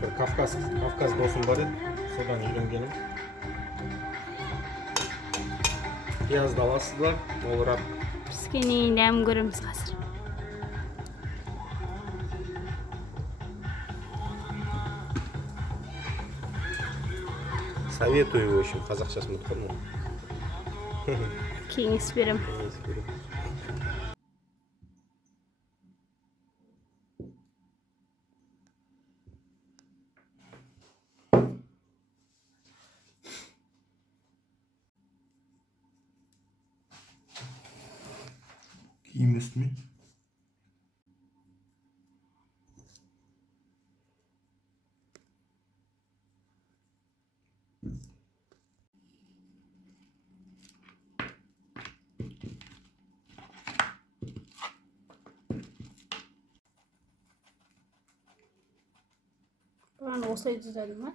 Bir Kafkas dosum var edi, sodan үйренгенім. Piyazды аласыздар, молырақ. Pişkеннен дәмін көреміз қазір. Советую, в общем, қазақшасын ұмытып қалдым. Кеңес берем. Киім үстіме. Buranı osay düzelim mi?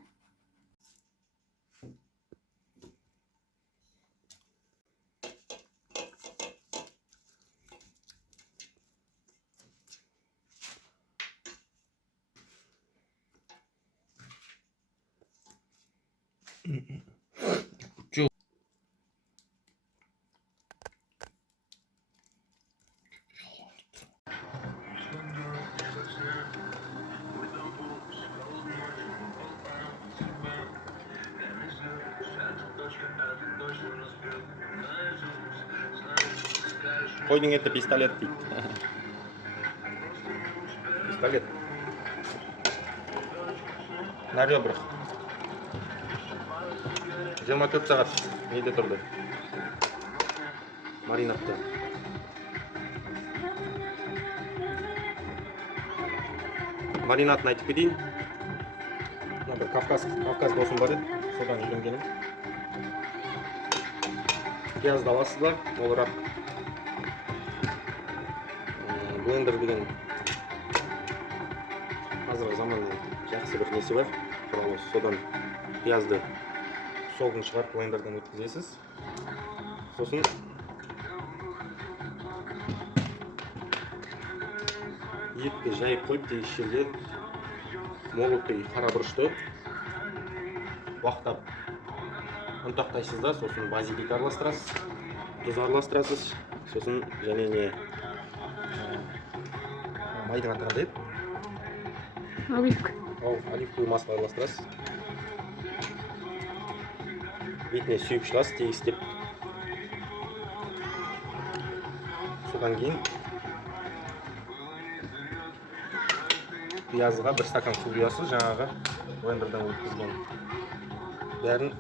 Қойдың еті пистолет дейді. Пистолет. На ребрах. 24 сағат неде тұрды. Маринадта. Маринадын айтып кетейін. Bir Kafkas dosum var edi, sodan үйренгенім. Piyazды аласыздар, молырақ. Блендер деген қазіргі заманда жақсы бір несі бар. Құралы, содан пиязды соғын шығарып блендерден өткізесіз. Сосын етті жайып қойып, тегіс жерге молотый қара бұрышты уақтап ұнтақтайсыздар. Сосын базилик араластырасыз, тұз араластырасыз. Сосын және не майдың аты қандай еді? Оливковый масло араластырасыз. Бетіне сүйіп шығасыз, тегістеп. Содан кейін пиязға 1 стакан су құясыз, жаңағы блендерден өткізген. Бәрін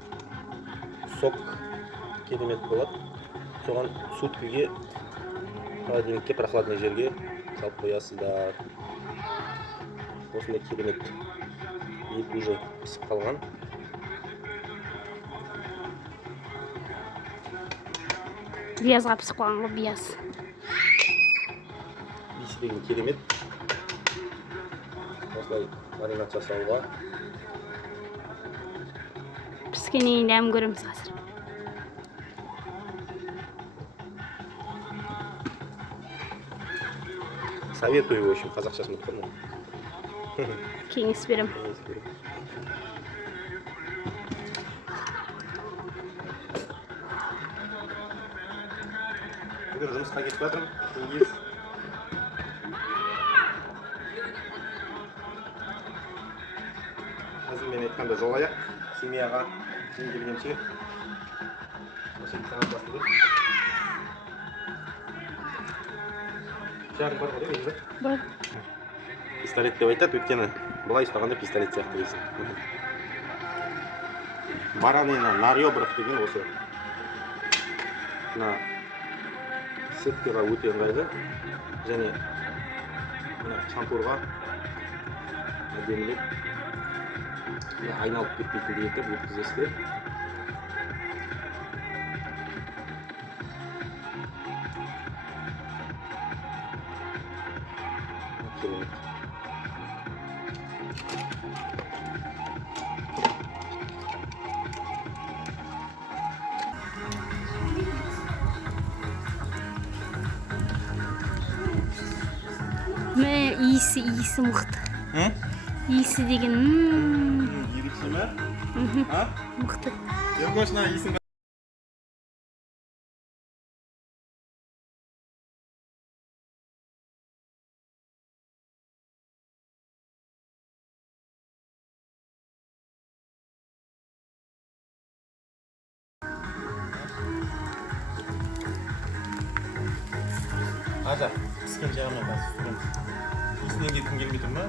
сок керемет болады. Соған суткіге, холодильникке, прохладный жерге салып қоясыздар. Осындай керемет ет уже пісіп қалған. Биязға пісіп қалған ғой, бияз. Иісі деген керемет. Осылай маринад жасауға. Pişkеннен дәмін көреміз қазір. Советую, в общем, қазақшасын ұмытып қалдым. Кеңес берем. Бүгін жұмысқа кетіп жатырмын. Теңгез. Қазір мен айтқанда жол аяқ. Семьяға кейін келгенше. Осы сағат басылды. Жарым бар ғой дейміз. Бар. Пистолет деп айтады, өйткені былай ұстағанда пистолет сияқты дейсің. Баранина на ребрах деген осы. Мына сеткаға өте ыңғайлы. Және мына шампурға әдемілеп айналып кетпейтіндей етіп өткізесіздер. Керемет. Мә, исі мықты. иісі деген ерекше ме? А? мықты. Еркошна иісің Aja, pіскен жағына қазір сүреміз. Иісінен кеткім келмей тұр ма?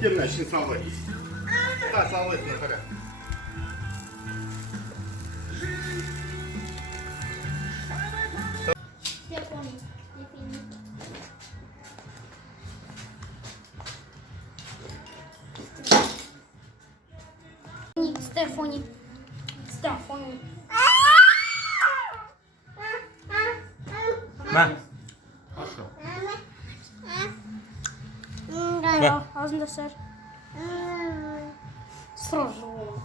Gel lan şimdi sallayayım. Ha sallayayım hadi. Стефани. Стефани. На. Хорошо. Да, ağzında sar. Сразу.